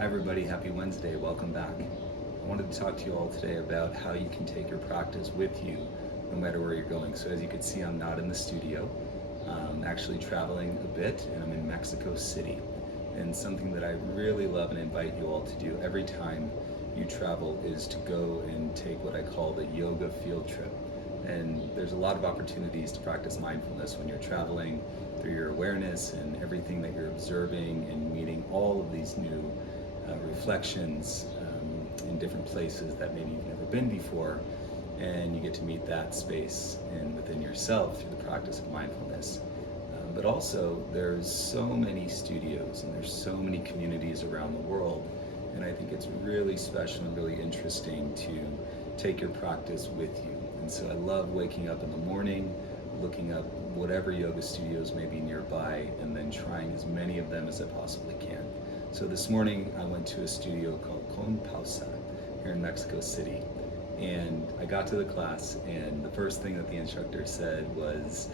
Hi everybody, happy Wednesday, welcome back. I wanted to talk to you all today about how you can take your practice with you no matter where you're going. So as you can see, I'm not in the studio. I'm actually traveling a bit and I'm in Mexico City. And something that I really love and invite you all to do every time you travel is to go and take what I call the yoga field trip. And there's a lot of opportunities to practice mindfulness when you're traveling through your awareness and everything that you're observing and meeting all of these new reflections in different places that maybe you've never been before, and you get to meet that space and within yourself through the practice of mindfulness. But also there's so many studios and there's so many communities around the world, and I think it's really special and really interesting to take your practice with you. And so I love waking up in the morning, looking up whatever yoga studios may be nearby, and then trying as many of them as I possibly can. So this morning I went to a studio called Pausa here in Mexico City, and I got to the class, and the first thing that the instructor said was,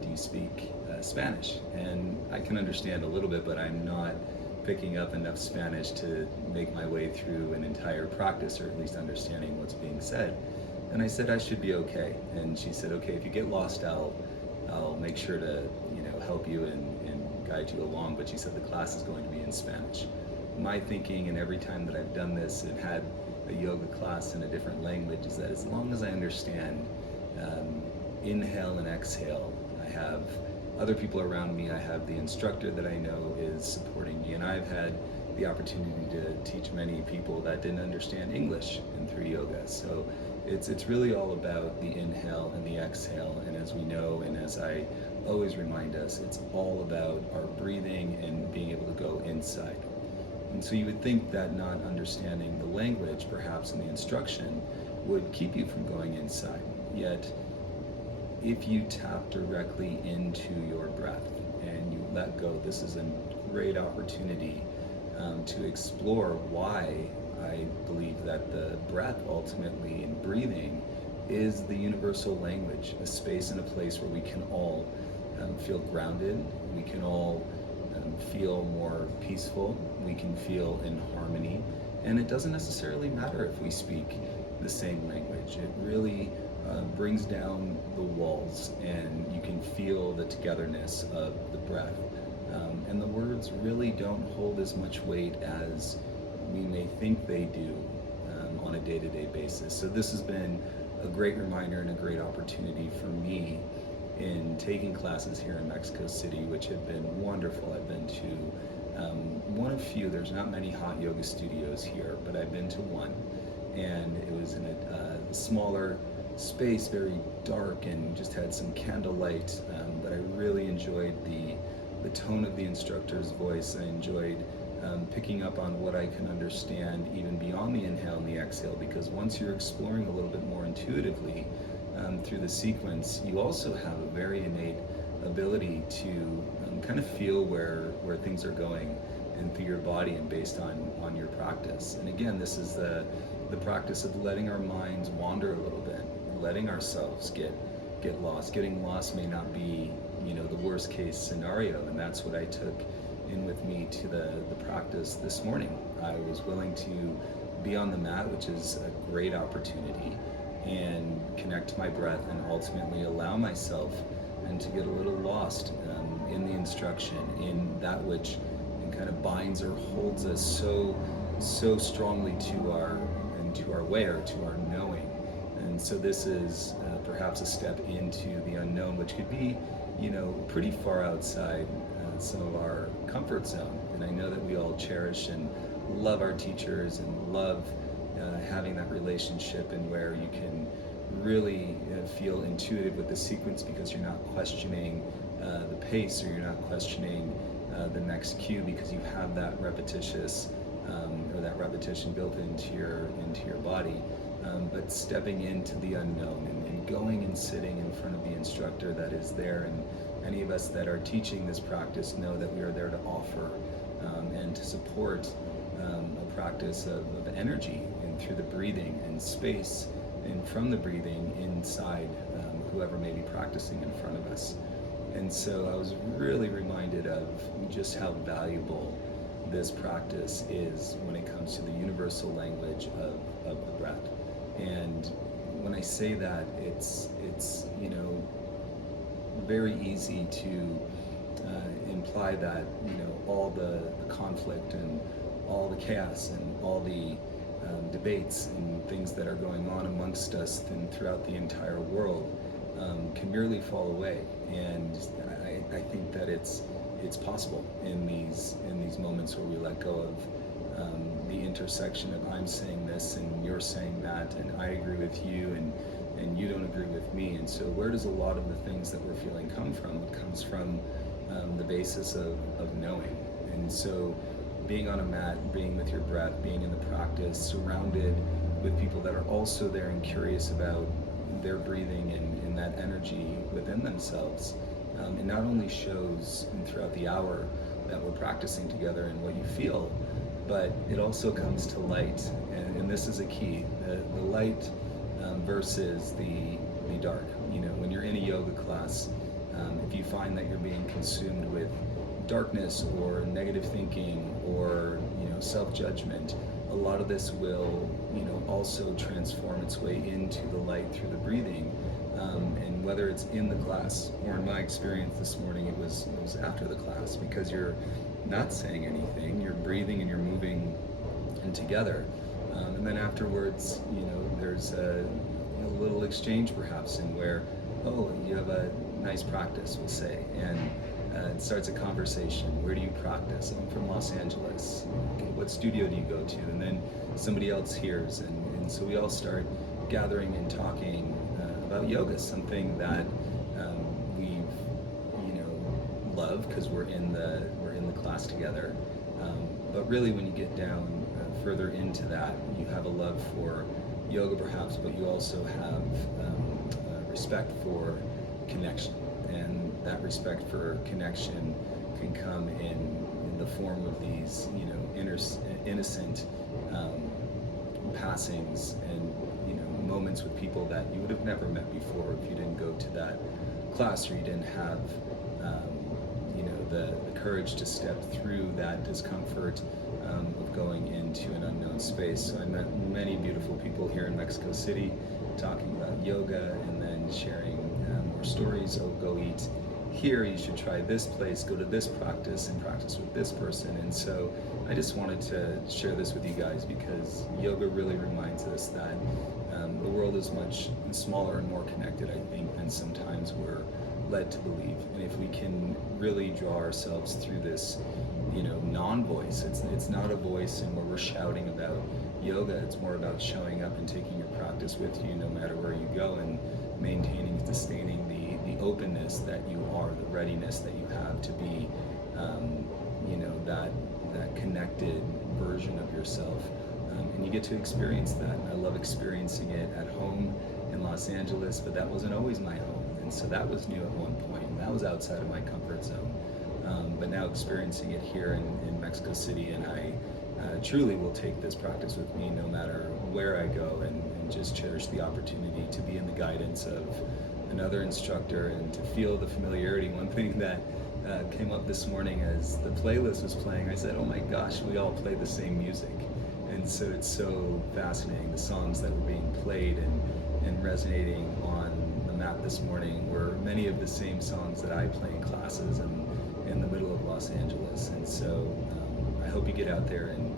do you speak Spanish? And I can understand a little bit, but I'm not picking up enough Spanish to make my way through an entire practice, or at least understanding what's being said. And I said I should be okay. And she said, okay, if you get lost, I'll make sure to help you and guide you along. But she said the class is going to be in Spanish. My thinking, and every time that I've done this and had a yoga class in a different language, is that as long as I understand inhale and exhale, I have other people around me, I have the instructor that I know is supporting me, and I've had the opportunity to teach many people that didn't understand English and through yoga. So it's really all about the inhale and the exhale, and as we know, and as I always remind us, it's all about our breathing and being able to go inside. And so you would think that not understanding the language, perhaps in the instruction, would keep you from going inside. Yet, if you tap directly into your breath and you let go, this is a great opportunity to explore why I believe that the breath ultimately in breathing is the universal language, a space and a place where we can all feel grounded, we can all feel more peaceful, we can feel in harmony, and it doesn't necessarily matter if we speak the same language. It really brings down the walls, and you can feel the togetherness of the breath. And the words really don't hold as much weight as we may think they do on a day-to-day basis. So this has been a great reminder and a great opportunity for me in taking classes here in Mexico City, which have been wonderful. I've been to one of few, there's not many hot yoga studios here, but I've been to one, and it was in a smaller space, very dark, and just had some candlelight, but I really enjoyed the tone of the instructor's voice. I enjoyed picking up on what I can understand even beyond the inhale and the exhale, because once you're exploring a little bit more intuitively through the sequence, you also have a very innate ability to kind of feel where things are going and through your body and based on your practice. And again, this is the practice of letting our minds wander a little bit, letting ourselves get lost. Getting lost may not be the worst case scenario, and that's what I took in with me to the practice this morning. I was willing to be on the mat, which is a great opportunity, and connect to my breath and ultimately allow myself and to get a little lost in the instruction, in that which kind of binds or holds us so strongly to our way, or to our knowing. And so this is perhaps a step into the unknown, which could be pretty far outside some of our comfort zone. And I know that we all cherish and love our teachers and love having that relationship, and where you can really feel intuitive with the sequence, because you're not questioning the pace, or you're not questioning the next cue, because you have that repetitious or that repetition built into your body. But stepping into the unknown and going and sitting in front of the instructor that is there, and any of us that are teaching this practice know that we are there to offer and to support a practice of energy, and through the breathing and space, and from the breathing inside whoever may be practicing in front of us. And so I was really reminded of just how valuable this practice is when it comes to the universal language of the breath. And when I say that, it's very easy to imply that all the conflict and all the chaos and all the debates and things that are going on amongst us and throughout the entire world can merely fall away. And I think that it's possible in these moments where we let go of the intersection of I'm saying this and you're saying that, and I agree with you and you don't agree with me. And so where does a lot of the things that we're feeling come from? It comes from the basis of knowing. And so being on a mat, being with your breath, being in the practice, surrounded with people that are also there and curious about their breathing and that energy within themselves. It not only shows throughout the hour that we're practicing together and what you feel, but it also comes to light. And this is a key, the light versus the dark. When you're in a yoga class, if you find that you're being consumed with darkness or negative thinking or self-judgment, a lot of this will also transform its way into the light through the breathing. And whether it's in the class or in my experience this morning, it was after the class, because you're not saying anything, you're breathing and you're moving and together. And then afterwards, there's a little exchange perhaps, in where, oh, you have a nice practice, we'll say, and it starts a conversation. Where do you practice? I'm from Los Angeles. Okay, what studio do you go to? And then somebody else hears, and so we all start gathering and talking about yoga, something that we love because we're in the class together. But really, when you get down further into that, you have a love for yoga perhaps, but you also have respect for connection. And that respect for connection can come in the form of these innocent passings and moments with people that you would have never met before if you didn't go to that class, or you didn't have the courage to step through that discomfort of going into an unknown space. So I met many beautiful people here in Mexico City talking about yoga and then sharing more stories. Oh, go eat here, you should try this place, go to this practice and practice with this person. And so I just wanted to share this with you guys, because yoga really reminds us that the world is much smaller and more connected, I think, than sometimes we're led to believe. And if we can really draw ourselves through this non-voice, it's not a voice and where we're shouting about yoga, it's more about showing up and taking your practice with you no matter where you go, and maintaining and sustaining the openness that you are, the readiness that you have to be that connected version of yourself. And you get to experience that. And I love experiencing it at home in Los Angeles, but that wasn't always my home. And so that was new at one point. That was outside of my comfort zone. But now experiencing it here in Mexico City, and I truly will take this practice with me no matter where I go, and just cherish the opportunity to be in the guidance of another instructor and to feel the familiarity. One thing that came up this morning as the playlist was playing, I said, oh my gosh, we all play the same music. And so it's so fascinating. The songs that were being played and resonating on the mat this morning were many of the same songs that I play in classes and in the middle of Los Angeles. And so I hope you get out there and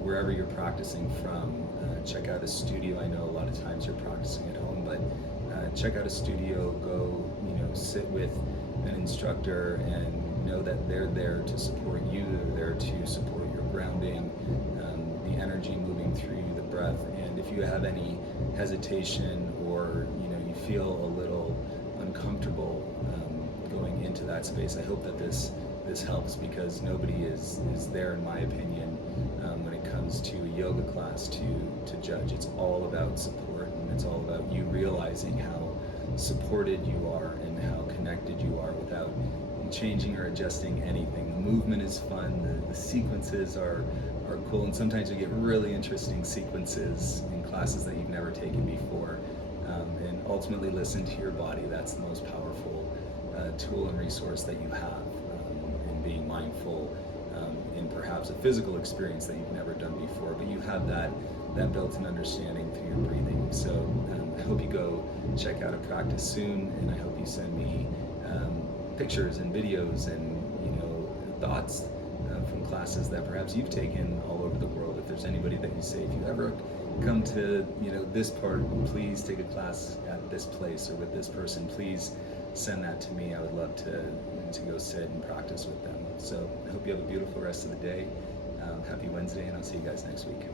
wherever you're practicing from, check out a studio. I know a lot of times you're practicing at home, but check out a studio, go sit with an instructor and know that they're there to support you, they're there to support your grounding, the energy moving through you, the breath. And if you have any hesitation or you feel a little uncomfortable going into that space, I hope that this helps, because nobody is there, in my opinion, when it comes to a yoga class to judge. It's all about support, and it's all about you realizing how supported you are and how connected you are without changing or adjusting anything. The movement is fun, the sequences are cool, and sometimes you get really interesting sequences in classes that you've never taken before. And ultimately listen to your body. That's the most powerful tool and resource that you have, in being mindful in and perhaps a physical experience that you've never done before, but you have that built-in understanding through your breathing. So I hope you go check out a practice soon, and I hope you send me pictures and videos and thoughts from classes that perhaps you've taken all over the world. If there's anybody that you say, if you ever come to this part, please take a class at this place or with this person, please send that to me. I would love to go sit and practice with them. So I hope you have a beautiful rest of the day. Happy Wednesday, and I'll see you guys next week.